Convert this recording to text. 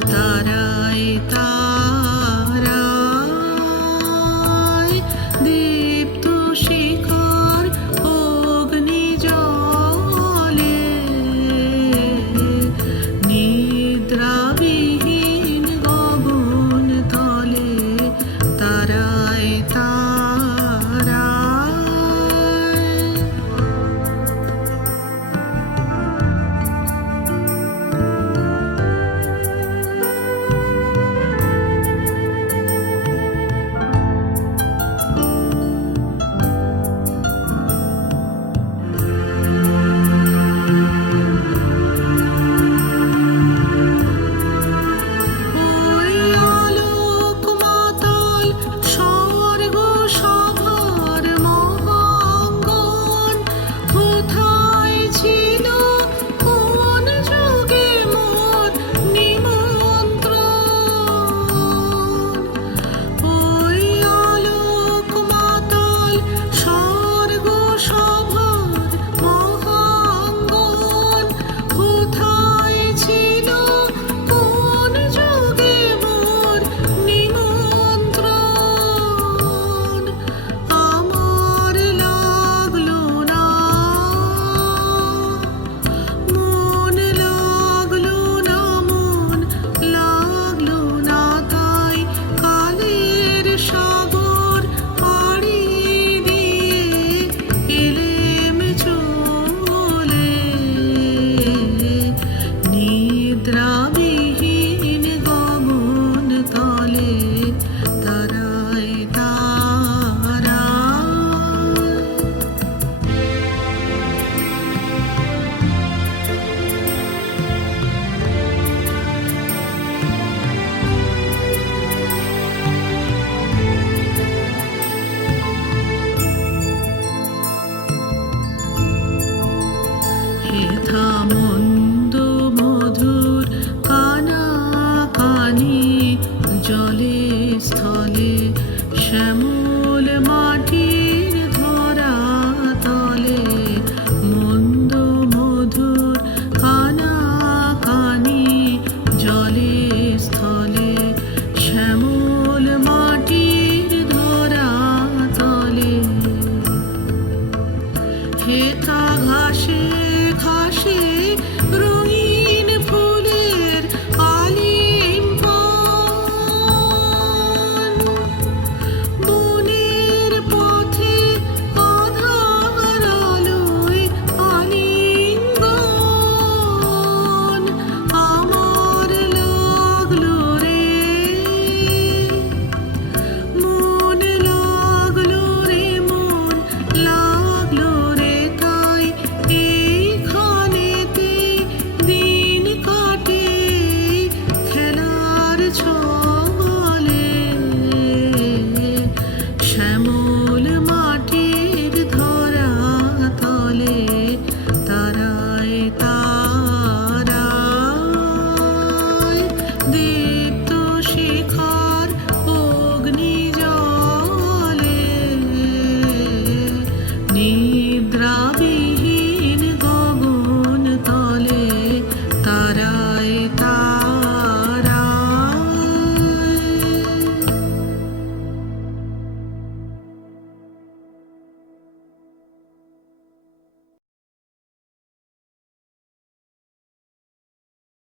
তারা Amor.